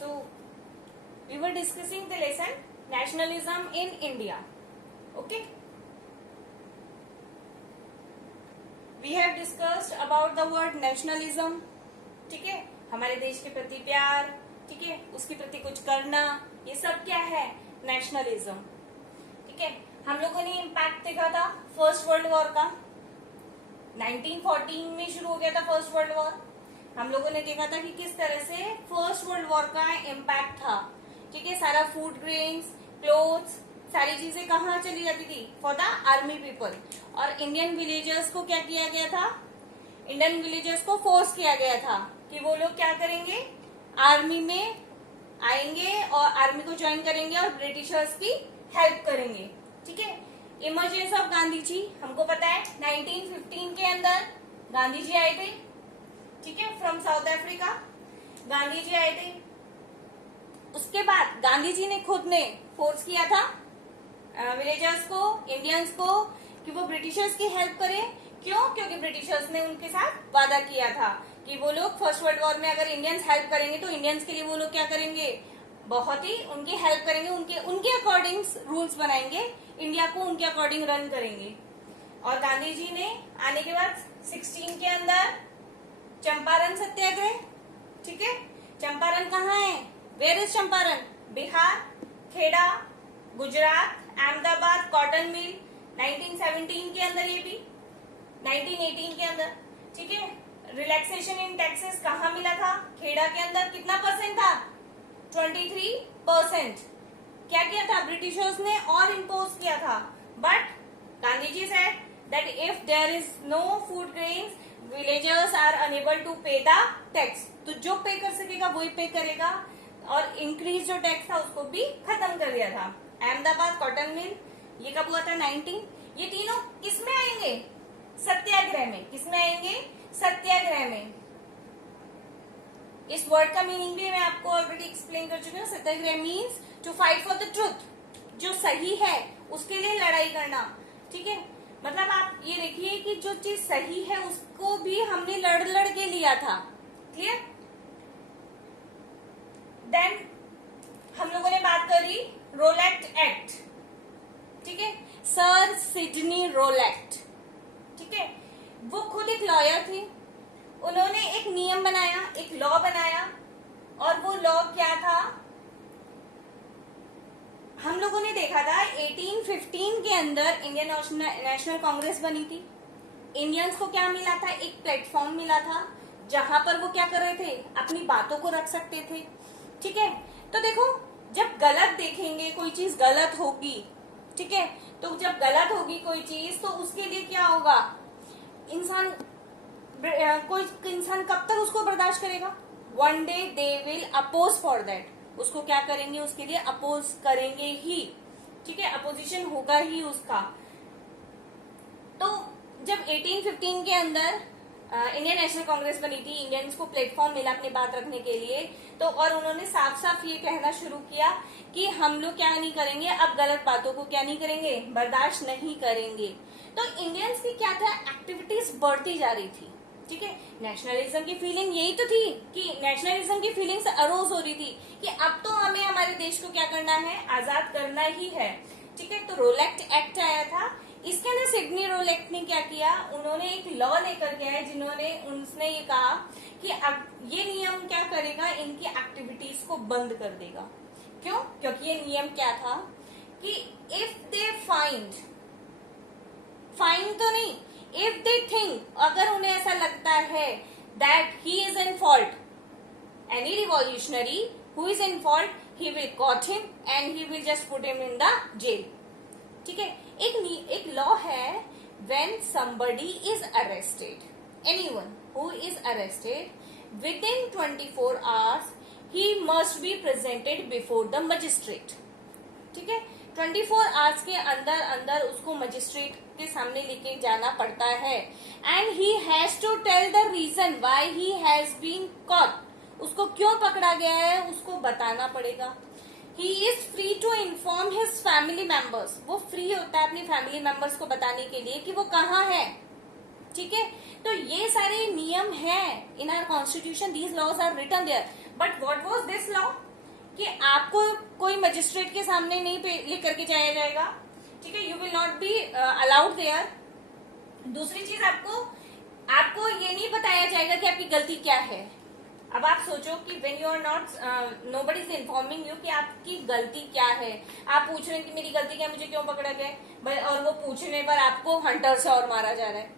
So we were discussing the lesson nationalism in India. Okay. We have discussed about the word nationalism. ठीक है, हमारे देश के प्रति प्यार, ठीक है, उसके प्रति कुछ करना, ये सब क्या है? नेशनलिज्म. ठीक है, हम लोगों ने इम्पैक्ट देखा था फर्स्ट वर्ल्ड वॉर का. 1914 में शुरू हो गया था फर्स्ट वर्ल्ड वॉर. हम लोगों ने देखा था कि किस तरह से फर्स्ट वर्ल्ड वॉर का इम्पैक्ट था. ठीक है, सारा फूड ग्रेन्स, क्लोथ्स, सारी चीजें कहाँ चली जाती थी? For the army people. और इंडियन विलेजर्स को क्या किया गया था? इंडियन विलेजर्स को फोर्स किया गया था कि वो लोग क्या करेंगे? आर्मी में आएंगे और आर्मी को ज्वाइन करेंगे और ब्रिटिशर्स की हेल्प करेंगे. ठीक है, इमरजेंस ऑफ गांधी जी हमको पता है 1915 के अंदर गांधी जी आए थे. ठीक है, from south Africa Gandhi ji आए थे. उसके बाद गांधी जी ने खुद ने फोर्स किया था विलेजर्स को, इंडियंस को, कि वो ब्रिटिशर्स की हेल्प करें. क्यों? क्योंकि ब्रिटिशर्स ने उनके साथ वादा किया था कि वो लोग फर्स्ट वर्ल्ड वॉर में अगर इंडियंस हेल्प करेंगे तो इंडियंस के लिए वो लोग क्या करेंगे? बहुत ही उनकी हेल्प करेंगे, उनके अकॉर्डिंग रूल्स बनाएंगे, इंडिया को उनके अकॉर्डिंग रन करेंगे. और गांधी जी ने आने के बाद 16 के अंदर चंपारण सत्याग्रह. ठीक है, चंपारण कहाँ है? Where is Champaran? Bihar, Kheda, Gujarat, Ahmedabad, cotton mill. 1917 के अंदर, ये भी 1918 के अंदर. ठीक है, रिलैक्सेशन इन टैक्सेस कहाँ मिला था? खेड़ा के अंदर. कितना परसेंट था? 23%. क्या किया था? ब्रिटिशर्स ने और इम्पोज किया था. But Gandhi ji said that if there is no food grains villagers are unable to pay the tax. तो जो पे कर सकेगा वही पे करेगा, और इंक्रीज जो टैक्स था उसको भी खत्म कर दिया था. अहमदाबाद, कॉटन मिल, ये कब हुआ था? 19. ये तीनों किसमें आएंगे? सत्याग्रह में. किसमें आएंगे? सत्याग्रह में. इस वर्ड का मीनिंग भी मैं आपको ऑलरेडी एक्सप्लेन कर चुकी हूँ. Satyagraha means to fight for the truth. जो सही है उसके लिए लड़ाई करना. ठीक है, मतलब आप ये देखिए कि जो चीज सही है उसको भी हमने लड़ के लिया था. क्लियर? देन हम लोगों ने बात करी रोलेट एक्ट. ठीक है, सर सिडनी रोलेट. ठीक है, वो खुद एक लॉयर थे. उन्होंने एक नियम बनाया, एक लॉ बनाया, और वो लॉ क्या था? हम लोगों ने देखा था 1815 के अंदर इंडियन नेशनल कांग्रेस बनी थी. इंडियंस को क्या मिला था? एक प्लेटफॉर्म मिला था जहां पर वो क्या कर रहे थे? अपनी बातों को रख सकते थे. ठीक है, तो देखो, जब गलत देखेंगे, कोई चीज गलत होगी, ठीक है, तो जब गलत होगी कोई चीज तो उसके लिए क्या होगा? कोई इंसान कब तक उसको बर्दाश्त करेगा? One day they will oppose for that. उसको क्या करेंगे? उसके लिए अपोज करेंगे ही. ठीक है, अपोजिशन होगा ही उसका. तो जब 1815 के अंदर इंडियन नेशनल कांग्रेस बनी थी, इंडियंस को प्लेटफॉर्म मिला अपनी बात रखने के लिए, तो और उन्होंने साफ साफ ये कहना शुरू किया कि हम लोग क्या नहीं करेंगे, अब गलत बातों को क्या नहीं करेंगे? बर्दाश्त नहीं करेंगे. तो इंडियंस की क्या था? एक्टिविटीज बढ़ती जा रही थी. ठीक है, नेशनलिज्म की फीलिंग यही तो थी कि नेशनलिज्म की फीलिंग से अरोज हो रही थी कि अब तो हमें हमारे देश को क्या करना है? आजाद करना ही है. ठीक है, तो रोलेट एक्ट आया था. इसके अंदर सिडनी रोलेट ने क्या किया? उन्होंने एक लॉ लेकर के आए जिन्होंने उसने ये कहा कि अब ये नियम क्या करेगा? इनकी एक्टिविटीज को बंद कर देगा. क्यों? क्योंकि ये नियम क्या था कि इफ दे फाइंड तो नहीं, इफ दे थिंक, अगर उन्हें ऐसा लगता है that he is in fault, any revolutionary who is in fault, he will caught him and he will just put him in the jail. ठीक है, एक लॉ है, when somebody is arrested, anyone who is arrested within 24 hours he must be presented before the magistrate. ठीक है, 24 hours के अंदर अंदर उसको मजिस्ट्रेट के सामने लेके जाना पड़ता है. And he has to tell the reason why he has been caught. उसको क्यों पकड़ा गया है उसको बताना पड़ेगा. He is free to inform his family members. वो फ्री होता है अपनी फैमिली मेंबर्स को बताने के लिए कि वो कहाँ है. ठीक है, तो ये सारे नियम हैं in our constitution. These laws are written there. But what was this law? कि आपको कोई मजिस्ट्रेट के सामने नहीं लेकर के जाया जाएगा, ठीक है, you will not be allowed there. दूसरी चीज, आपको ये नहीं बताया जाएगा कि आपकी गलती क्या है। अब आप सोचो कि when you are not, nobody is informing you कि आपकी गलती क्या है। आप पूछ रहे हैं कि मेरी गलती क्या है, मुझे क्यों पकड़ा गया, और वो पूछने पर आपको हंटर से और मारा जा रहा है,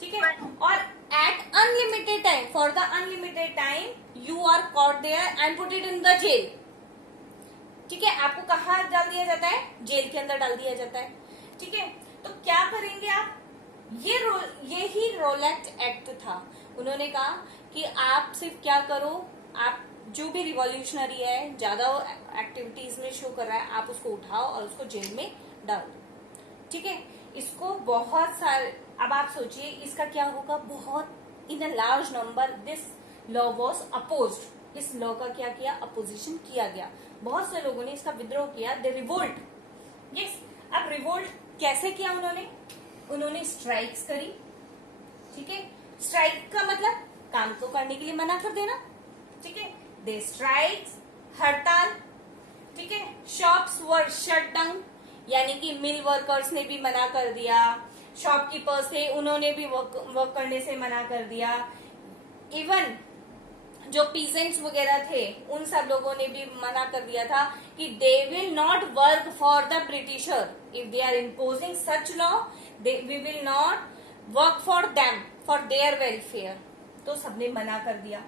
ठीक है। और at unlimited time, for the unlimited time you are caught there and put it in the jail, ठीक है। आपको कहाँ डाल दिया जाता है, जेल के अंदर डाल दिया जाता है, ठीक है। तो क्या करेंगे आप, ये ही रोलेट एक्ट था। उन्होंने कहा कि आप सिर्फ क्या करो, आप जो भी रिवॉल्यूशनरी है, ज्यादा एक्टिविटीज में शो कर रहा है, आप उसको उठाओ और उसको जेल में डाल दो, ठीक है। इसको बहुत सारे, अब आप सोचिए इसका क्या होगा, बहुत in a large number this law was opposed. इस लॉ का क्या किया, अपोजिशन किया गया, बहुत से लोगों ने इसका विद्रोह किया, दे रिवोल्ट। यस, अब रिवोल्ट कैसे किया उन्होंने स्ट्राइक्स करी, ठीक है। स्ट्राइक का मतलब काम तो करने के लिए मना कर देना, ठीक है। दे स्ट्राइक्स, हड़ताल, ठीक है। शॉप्स वर शट डाउन, यानी कि मिल वर्कर्स ने भी मना कर दिया, शॉपकीपर्स थे उन्होंने भी वर्क करने से मना कर दिया, इवन जो पीजेंट्स वगैरह थे उन सब लोगों ने भी मना कर दिया था कि they will not work for the Britisher, if they are imposing such law we will not work for them, for their welfare. तो सबने मना कर दिया।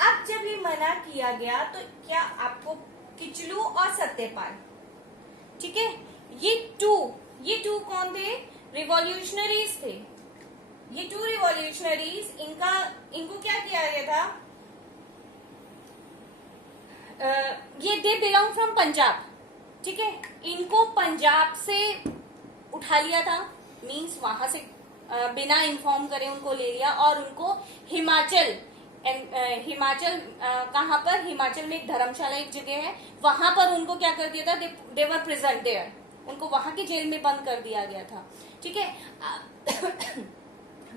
अब जब ये मना किया गया तो क्या आपको किचलू और सत्यपाल, ठीक है, ये टू कौन थे, रिवॉल्यूशनरीज थे। ये टू रिवॉल्यूशनरीज, इनको क्या किया गया था, ये दे बिलोंग फ्रॉम पंजाब, ठीक है। इनको पंजाब से उठा लिया था, मींस वहां से बिना इन्फॉर्म करे उनको ले लिया और उनको हिमाचल कहाँ पर, हिमाचल में एक धर्मशाला एक जगह है, वहां पर उनको क्या कर दिया था, दे वर प्रेजेंट देयर, उनको वहां की जेल में बंद कर दिया गया था, ठीक है।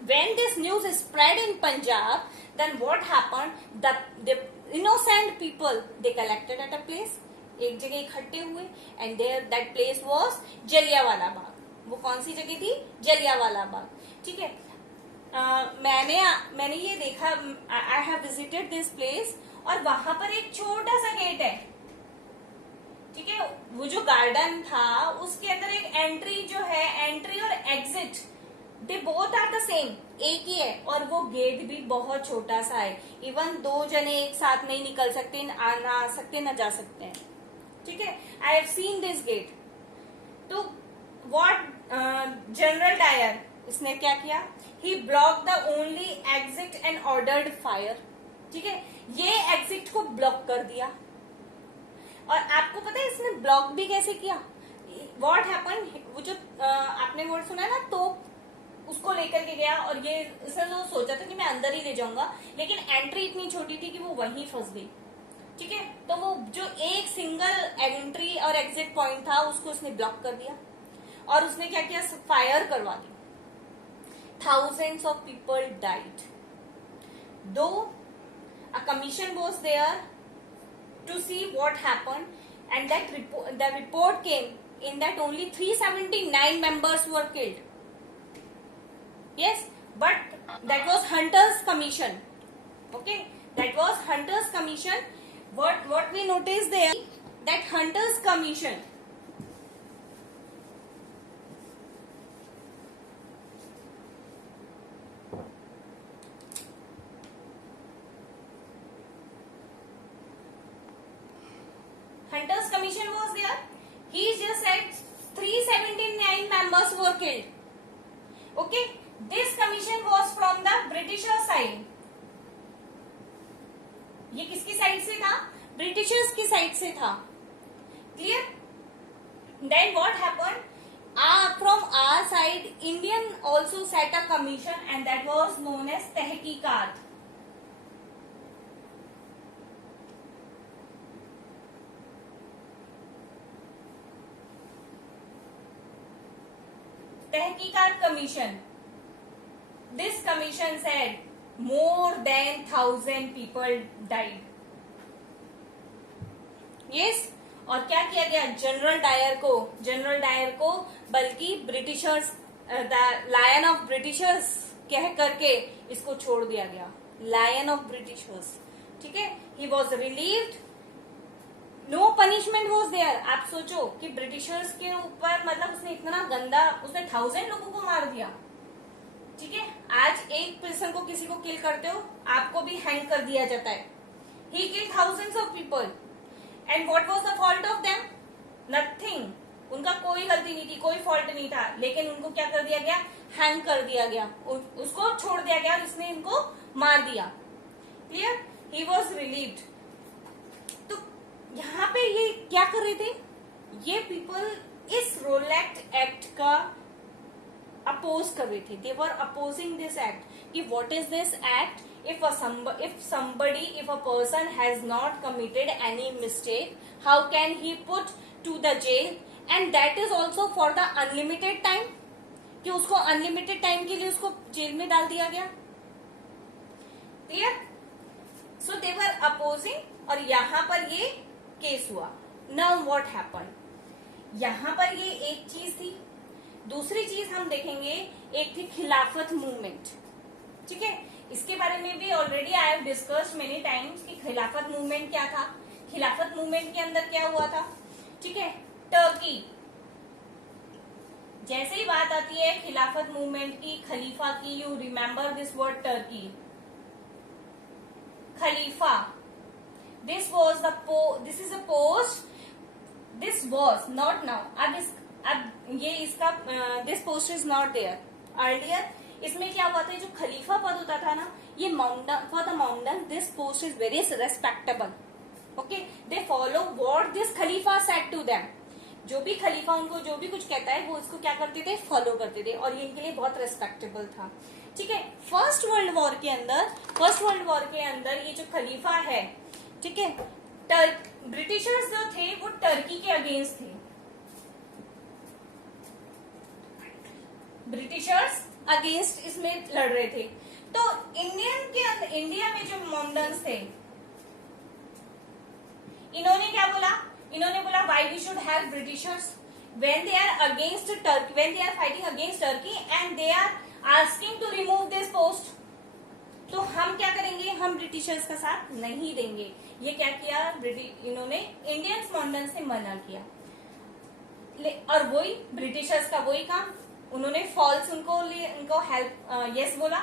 When this news spread in Punjab, then what happened? The innocent people, they collected at a place, एक जगह इकट्ठे हुए, and there that place was Jallianwala Bagh. वो कौन सी जगह थी, जलियांवाला बाग, ठीक है। मैंने ये देखा, I have visited this place, और वहां पर एक छोटा सा गेट है, ठीक है। वो जो गार्डन था उसके अंदर एक एंट्री जो है, एंट्री और exit they both are the same, एक ही है, और वो गेट भी बहुत छोटा सा है, इवन दो जने एक साथ नहीं निकल सकते, ना आ सकते ना जा सकते हैं, ठीक है। I have seen this gate. तो व्हाट जनरल डायर, इसने क्या किया, he block the only exit and ordered fire, ठीक है। ये एग्जिट को ब्लॉक कर दिया, और आपको पता है इसने ब्लॉक भी कैसे किया, व्हाट हैपन, वो जो आपने वर्ड सुना ना, तो उसको लेकर के गया, और ये इसने तो सोचा था कि मैं अंदर ही ले जाऊंगा, लेकिन एंट्री इतनी छोटी थी कि वो वहीं फंस गई, ठीक है। तो वो जो एक सिंगल एंट्री और एग्जिट पॉइंट था उसको उसने ब्लॉक कर दिया, और उसने क्या किया, फायर करवा दी। Thousands of people died. Though a commission was there to see what happened, and the report came in that only 379 members were killed. Yes, but that was Hunter's commission. Okay, that was Hunter's commission. What we noticed there, that Hunter's commission, Hunter's commission was there. He just said 379 members were killed. Okay, this commission was from the Britisher side. ये किसकी side से था, Britishers की side से था, clear. Then what happened, from our side Indian also set a commission, and that was known as तहकीकात। Tehqiqat Commission. This commission said more than 1,000 people died. Yes. और क्या किया गया, जनरल डायर को बल्कि Britishers, the lion of Britishers कह करके इसको छोड़ दिया गया, लायन ऑफ ब्रिटिशर्स। ठीक है, he was relieved, no punishment was there. आप सोचो कि ब्रिटिशर्स के ऊपर मतलब उसने इतना गंदा, उसने 1000 लोगों को मार दिया। ठीक है, आज एक पर्सन को किसी को किल करते हो, आपको भी हैंग कर दिया जाता है। He killed thousands of people and what was the fault of them, nothing. उनका कोई गलती नहीं थी, कोई फॉल्ट नहीं था, लेकिन उनको क्या कर दिया गया, हैंग कर दिया गया, उसको छोड़ दिया गया और उसने इनको मार दिया। Clear, he was relieved. तो यहाँ पे ये क्या कर रहे थे, ये पीपल इस रोलैक्ट एक्ट का अपोज कर रहे थे। दे वर अपोजिंग दिस एक्ट कि what is this act, if a person has not committed any mistake, how can he put to the jail, and that is also for the unlimited time, कि उसको unlimited time के लिए उसको jail में डाल दिया गया। क्लियर, सो दे वर opposing और यहां पर ये केस हुआ। नाउ व्हाट हैपन, यहां पर ये एक चीज थी। दूसरी चीज हम देखेंगे, एक थी खिलाफत मूवमेंट। ठीक है, इसके बारे में भी already I have discussed many times कि खिलाफत मूवमेंट क्या था। खिलाफत मूवमेंट के अंदर क्या हुआ था, ठीक है, टर्की, जैसे ही बात आती है खिलाफत मूवमेंट की, खलीफा की, you remember this word Turkey, खलीफा, this is a post, this was not now, अब ये इसका this post is not there earlier. इसमें क्या हुआ था, जो खलीफा पद होता था ना, ये for the mountain this post is very respectable. Okay, they follow what this खलीफा सेड टू देम। जो भी खलीफा उनको जो भी कुछ कहता है वो इसको क्या करते थे, फॉलो करते थे, और ये इनके लिए बहुत रेस्पेक्टेबल था। ठीक है, फर्स्ट वर्ल्ड वॉर के अंदर ये जो खलीफा है, ठीक है, ब्रिटिशर्स जो थे वो टर्की के अगेंस्ट थे। ब्रिटिशर्स अगेंस्ट इसमें लड़ रहे थे। तो इंडिया में जो मॉमडन्स थे, इन्होंने क्या बोला, इन्होंने बोला why we should help Britishers when they are against Turkey, when they are fighting against Turkey and they are asking to remove this post. तो हम क्या करेंगे, हम ब्रिटिशर्स का साथ नहीं देंगे। ये क्या किया, इन्होंने इंडियन मॉमडन्स ने मना किया, और वही ब्रिटिशर्स का वही काम, उन्होंने फॉल्स उनको हेल्प यस बोला,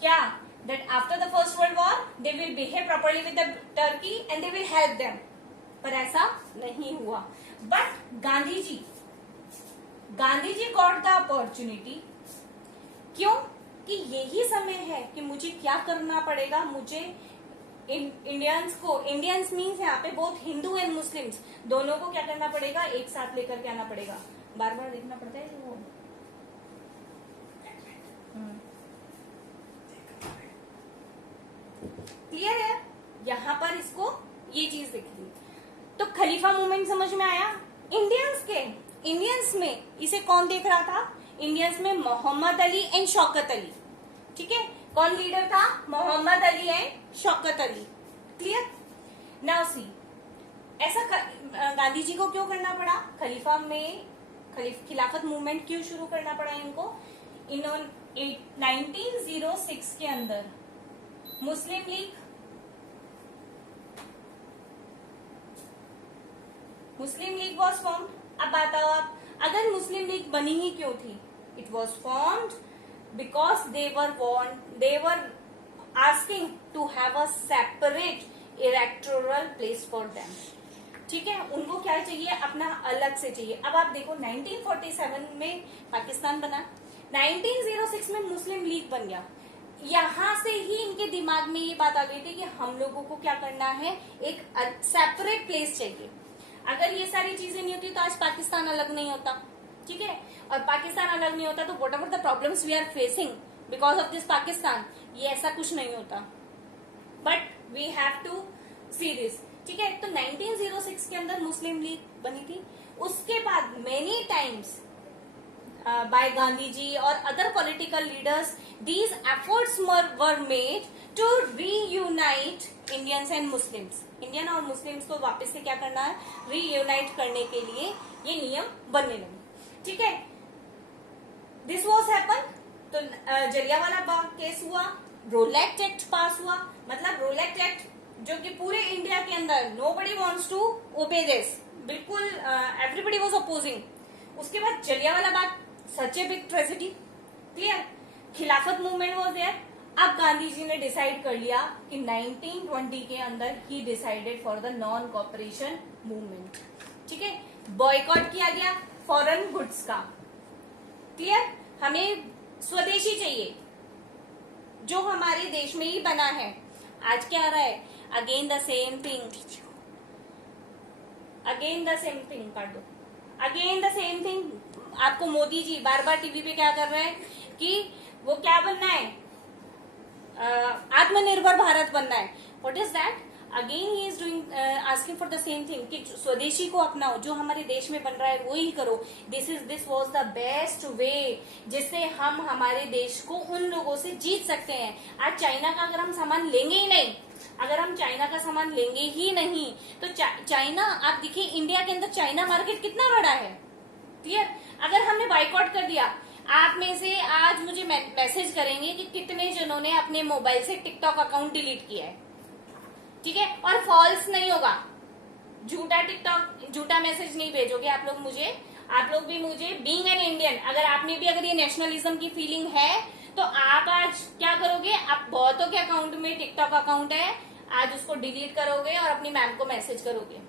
क्या, that after the first world war they will behave properly with the Turkey and they will help them, पर ऐसा नहीं हुआ। But Gandhi ji got the opportunity. क्यों, कि यही समय है कि मुझे क्या करना पड़ेगा, मुझे इंडियंस मीन्स यहाँ पे बहुत हिंदू एंड मुस्लिम्स दोनों को क्या करना पड़ेगा, एक साथ लेकर के आना पड़ेगा। बार बार देखना पड़ता है वो। क्लियर है, यहां पर इसको ये चीज दिख रही। तो खलीफा मूवमेंट समझ में आया। इंडियंस में इसे कौन देख रहा था, इंडियंस में मोहम्मद अली एंड शौकत अली। ठीक है, कौन लीडर था, Mohammad Ali and Shaukat Ali. Clear, now see, ऐसा गांधी जी को क्यों करना पड़ा, खिलाफत मूवमेंट क्यों शुरू करना पड़ा इनको। इन्होंने 1906 के अंदर मुस्लिम लीग वॉज फॉर्म्ड। अब बताओ आप, अगर मुस्लिम लीग बनी ही क्यों थी, it was formed because they were asking to have a separate electoral place for them. ठीक है, उनको क्या चाहिए, अपना अलग से चाहिए। अब आप देखो 1947 में पाकिस्तान बना, 1906 में मुस्लिम लीग बन गया। यहां से ही इनके दिमाग में ये बात आ गई थी कि हम लोगों को क्या करना है, एक सेपरेट प्लेस चाहिए। अगर ये सारी चीजें नहीं होती तो आज पाकिस्तान अलग नहीं होता। ठीक है, और पाकिस्तान अलग नहीं होता तो whatever the problems we are facing because of this Pakistan, ये ऐसा कुछ नहीं होता। But we have to see this. ठीक है, तो 1906 के अंदर मुस्लिम लीग बनी थी। उसके बाद many times by Gandhi ji or other political leaders, these efforts were made to reunite Indians and Muslims. Indian और मुस्लिम्स को वापस से क्या करना है, रीयूनाइट करने के लिए ये नियम बनने लगे. ठीक है, दिस वॉज हैपन. तो जलियांवाला बाग केस हुआ, रोलेक्ट एक्ट पास हुआ. मतलब रोलेक्ट एक्ट जो कि पूरे इंडिया के अंदर nobody wants to obey this, बिल्कुल एवरीबडी वाज अपोजिंग. उसके बाद Jallianwala Bagh, such a big tragedy. Clear. Khilafat movement was there. अब गांधी जी ने डिसाइड कर लिया कि 1920 के अंदर ही decided for the non cooperation movement. ठीक है, बॉयकॉट किया गया फॉरेन गुड्स का. क्लियर. हमें स्वदेशी चाहिए जो हमारे देश में ही बना है. आज क्या आ रहा है, again the same thing, again the same thing. कर दो, अगेन द सेम थिंग. आपको मोदी जी बार बार टीवी पे क्या कर रहे हैं कि वो क्या बनना है, आत्मनिर्भर भारत बनना है. What is that? Again he is doing asking for the same thing कि स्वदेशी को अपनाओ, जो हमारे देश में बन रहा है वो ही करो. This was the best way जिससे हम हमारे देश को उन लोगों से जीत सकते हैं. आज चाइना का अगर हम सामान लेंगे ही नहीं, अगर हम चाइना का सामान लेंगे ही नहीं तो चाइना, आप देखिए इंडिया के अंदर चाइना मार्केट कितना बड़ा है. क्लियर. अगर हमने बाइकआउट कर दिया, आप में से आज मुझे मैसेज करेंगे कि कितने जनों ने अपने मोबाइल से टिकटॉक अकाउंट डिलीट किया है. ठीक है, और फॉल्स नहीं होगा, झूठा टिकटॉक, झूठा मैसेज नहीं भेजोगे आप लोग मुझे. आप लोग भी मुझे, बीइंग एन इंडियन, अगर आप में भी अगर ये नेशनलिज्म की फीलिंग है तो आप आज क्या करोगे, आप बहुतों के अकाउंट में टिकटॉक अकाउंट है, आज उसको डिलीट करोगे और अपनी मैम को मैसेज करोगे.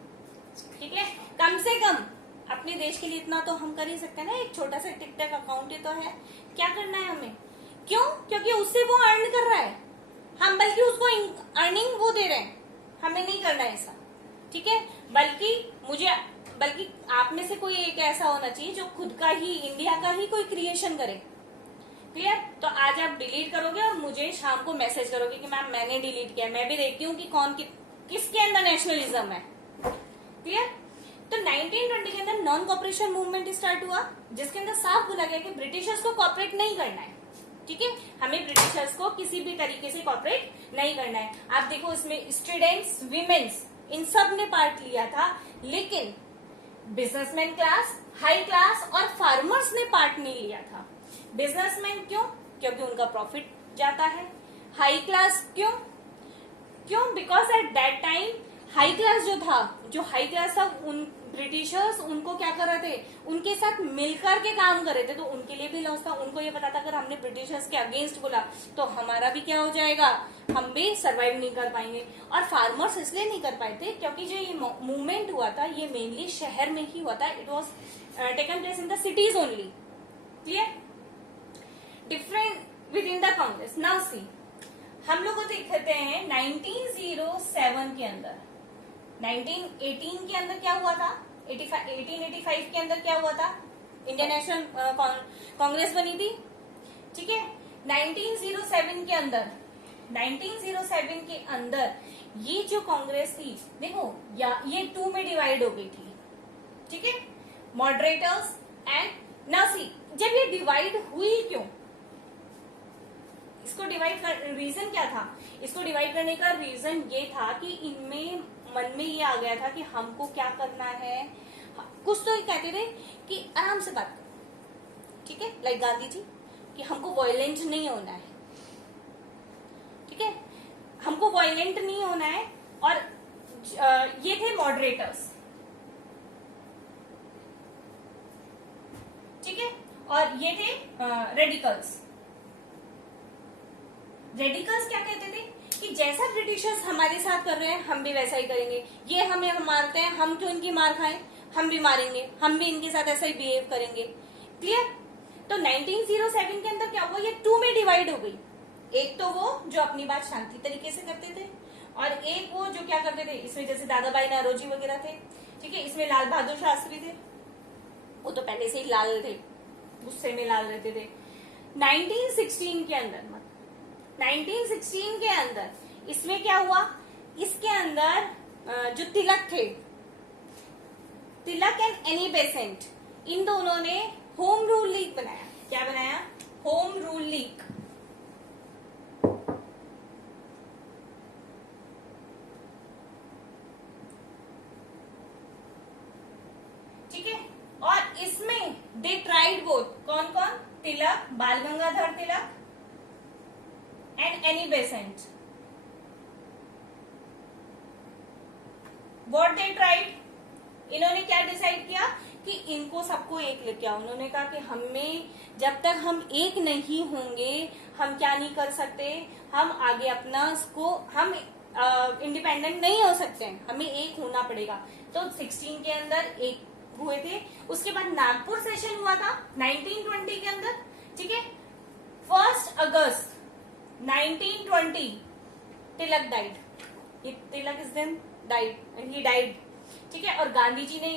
ठीक है, कम से कम अपने देश के लिए इतना तो हम कर ही सकते हैं ना. एक छोटा सा टिकटॉक अकाउंट ही तो है. क्या करना है हमें? क्यों? क्योंकि उससे वो अर्न कर रहा है, हम बल्कि उसको अर्निंग वो दे रहे हैं. हमें नहीं करना है ऐसा. ठीक है, बल्कि आप में से कोई एक ऐसा होना चाहिए जो खुद का ही, इंडिया का ही कोई क्रिएशन करे. क्लियर. तो आज आप डिलीट करोगे और मुझे शाम को मैसेज करोगे कि मैम मैंने डिलीट किया. मैं भी देखती हूँ कि कौन किसके अंदर नेशनलिज्म है. क्लियर. तो 1920 के अंदर नॉन कॉपरेशन मूवमेंट स्टार्ट हुआ, जिसके अंदर साफ बोला गया कि ब्रिटिशर्स को कॉपरेट नहीं करना है. ठीक है, हमें ब्रिटिशर्स को किसी भी तरीके से कॉपरेट नहीं करना है. आप देखो इसमें स्टूडेंट्स, विमेन्स, इन सब ने पार्ट लिया था, लेकिन बिजनेसमैन क्लास, हाई क्लास और फार्मर्स ने पार्ट नहीं लिया था. बिजनेसमैन क्यों? क्योंकि उनका प्रॉफिट जाता है. हाई क्लास क्यों? Because at that time high class जो हाई क्लास था, उन ब्रिटिशर्स उनको क्या कर रहे थे, उनके साथ मिलकर के काम कर रहे थे, तो उनके लिए भी लॉस था. उनको ये पता था अगर हमने ब्रिटिशर्स के अगेंस्ट बोला तो हमारा भी क्या हो जाएगा, हम भी सरवाइव नहीं कर पाएंगे. और फार्मर्स इसलिए नहीं कर पाए थे क्योंकि जो ये मूवमेंट हुआ था ये मेनली शहर में ही हुआ था. It was taken place in the cities only. Clear. Different with in the Congress. Now see, हम लोग को देखते हैं 1907 के अंदर, 1918 के अंदर क्या हुआ था, 1885 के अंदर क्या हुआ था, इंडियन नेशनल कांग्रेस बनी थी. ठीक है, 1907 के अंदर ये जो कांग्रेस थी, देखो ये 2 में डिवाइड हो गई थी. ठीक है, मॉडरेटर्स एंड नासी. जब ये डिवाइड हुई क्यों, इसको डिवाइड कर, रीजन क्या था, इसको डिवाइड करने का रीजन ये था कि इनमें मन में ये आ गया था कि हमको क्या करना है. कुछ तो ये कहते थे कि आराम से बात करो. ठीक है, लाइक गांधी जी, कि हमको वायलेंट नहीं होना है. ठीक है, हमको वायलेंट नहीं होना है. और ये थे मॉडरेटर्स. ठीक है, और ये थे रेडिकल्स. रेडिकल्स क्या कहते थे कि जैसा ब्रिटिशर्स हमारे साथ कर रहे हैं हम भी वैसा ही करेंगे. ये हमें मारते हैं, हम क्यों इनकी मार खाएं, हम भी मारेंगे, हम भी इनके साथ ऐसा ही बिहेव करेंगे. क्लियर. तो 1907 के अंदर क्या हुआ, ये 2 में डिवाइड हो गई. एक तो वो जो अपनी बात शांति तरीके से करते थे, और एक वो जो क्या करते थे, इसमें जैसे दादा भाई नौरोजी वगैरह थे. ठीक है, इसमें लाल बहादुर शास्त्री थे, वो तो पहले से ही लाल थे, गुस्से में लाल रहते थे. 1916 के अंदर 1916 के अंदर इसमें क्या हुआ, इसके अंदर जो तिलक थे, तिलक एंड एनी बेसेंट, इन दोनों ने होम रूल लीक बनाया। क्या बनाया? Home rule leak. ठीक है, और इसमें दे ट्राइड बोथ, कौन कौन? Tilak, Bal Gangadhar Tilak and Annie Besant. What they tried, इन्होंने क्या डिसाइड किया कि इनको सबको एक लेके आओ। उन्होंने कहा कि हमें जब तक हम एक नहीं होंगे हम क्या नहीं कर सकते, हम आगे अपना को हम इंडिपेंडेंट नहीं हो सकते हैं, हमें एक होना पड़ेगा। तो 16 के अंदर एक हुए थे। उसके बाद नागपुर सेशन हुआ था 1920 के अंदर। ठीक है, 1 अगस्त 1920 Tilak died, Tilak is then died, he died. ठीक है, और गांधी जी ने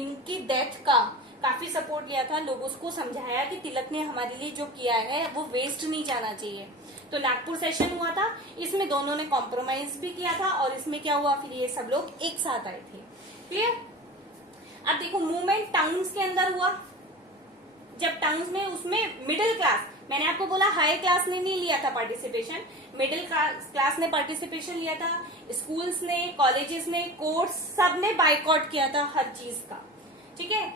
इनकी डेथ का काफी सपोर्ट लिया था, लोगों को समझाया कि तिलक ने हमारे लिए जो किया है वो वेस्ट नहीं जाना चाहिए। तो नागपुर सेशन हुआ था, इसमें दोनों ने कॉम्प्रोमाइज भी किया था, और इसमें क्या हुआ, फिर ये सब लोग एक साथ आए थे। क्लियर? अब देखो मूवमेंट टाउन्स के अंदर हुआ। जब टाउन्स में, उसमें मिडिल क्लास, मैंने आपको बोला हाई क्लास ने नहीं लिया था पार्टिसिपेशन, मिडिल क्लास ने पार्टिसिपेशन लिया था। स्कूल्स ने, कॉलेजेस ने, कोर्ट्स, सब ने बाइकआउट किया था हर चीज का। ठीक है,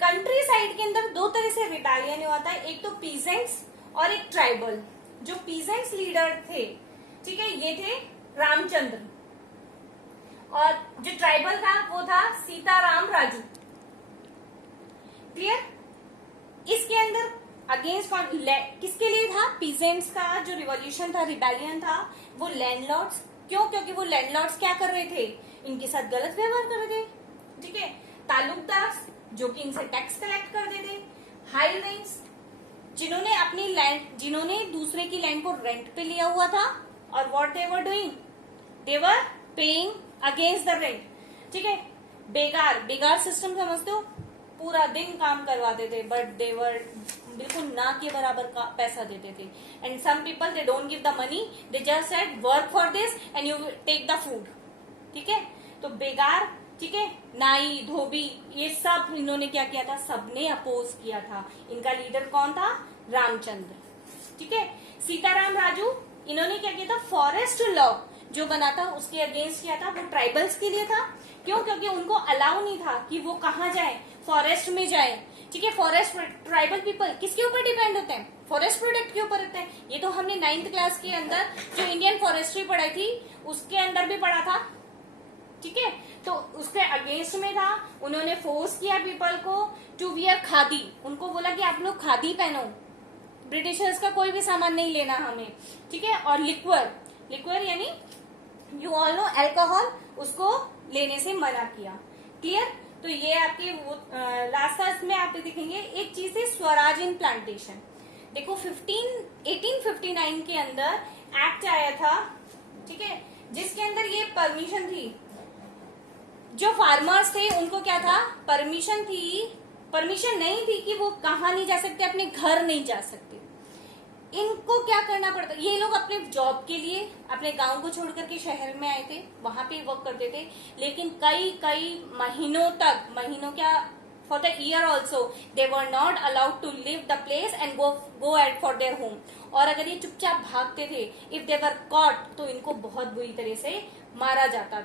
कंट्री साइड के अंदर दो तरह से रिबेलियन हुआ था, एक तो पीजेंट्स और एक ट्राइबल। जो पीजेंट्स लीडर थे, ठीक है, ये थे रामचंद्र, और जो ट्राइबल था वो था सीताराम राजू। क्लियर? इसके अंदर अगेंस्ट किसके लिए था? पीजेंट्स का जो रिवॉल्यूशन था, रिबेलियन था, वो लैंडलॉर्ड्स। क्यों? क्योंकि वो लैंडलॉर्ड्स क्या कर रहे थे, इनके साथ गलत व्यवहार कर रहे थे। ठीक है, तालुकदार जो कि इनसे टैक्स कलेक्ट करते थे, हाईलैंड्स जिन्होंने अपनी लैंड, जिन्होंने दूसरे की लैंड को रेंट पे लिया हुआ था, और what they were doing, they were paying against the rent. ठीक है, बेगार, बेगार सिस्टम समझते हो, पूरा दिन काम करवाते थे बट दे वर बिल्कुल ना के बराबर का पैसा देते थे। And some people they don't give the money, they just said work for this and you take the food. ठीक है, तो बेगार, ठीक है, नाई, धोबी, ये सब इन्होंने क्या किया था, सबने अपोज किया था। इनका लीडर कौन था? रामचंद्र। ठीक है, सीताराम राजू, इन्होंने क्या किया था, फॉरेस्ट लॉ जो बना था उसके अगेंस्ट किया था। वो ट्राइबल्स के लिए था। क्यों? क्योंकि उनको अलाउ नहीं था कि वो कहाँ जाए, फॉरेस्ट में जाए। ठीक है, फॉरेस्ट, ट्राइबल पीपल किसके ऊपर डिपेंड होते हैं? फॉरेस्ट प्रोटेक्ट के ऊपर होते हैं। ये तो हमने 9th क्लास के अंदर जो इंडियन फॉरेस्ट्री पढ़ाई थी उसके अंदर भी पढ़ा था। ठीक है, तो उसके अगेंस्ट में था। उन्होंने फोर्स किया पीपल को टू वियर खादी, उनको बोला कि आप लोग खादी पहनो, ब्रिटिशर्स का कोई भी सामान नहीं लेना हमें। ठीक है, और लिक्वर, लिक्वर यानी यू ऑल नो अल्कोहल, उसको लेने से मना किया। क्लियर? तो ये आपके लास्ट में आप दिखेंगे एक चीज है, स्वराज इन प्लांटेशन। देखो 1859 के अंदर एक्ट आया था, ठीक है, जिसके अंदर ये परमिशन थी, जो फार्मर्स थे उनको क्या था, परमिशन थी, परमिशन नहीं थी कि वो कहाँ नहीं जा सकते, अपने घर नहीं जा सकते। इनको क्या करना पड़ता, ये लोग अपने जॉब के लिए अपने गांव को छोड़ करके शहर में आए थे, वहां पे वर्क करते थे, लेकिन कई कई महीनों तक, महीनों क्या, for the year also they were not allowed to leave the place and go at for their home. और अगर ये चुपचाप भागते थे, इफ दे वर कॉट, तो इनको बहुत बुरी तरह से मारा जाता था।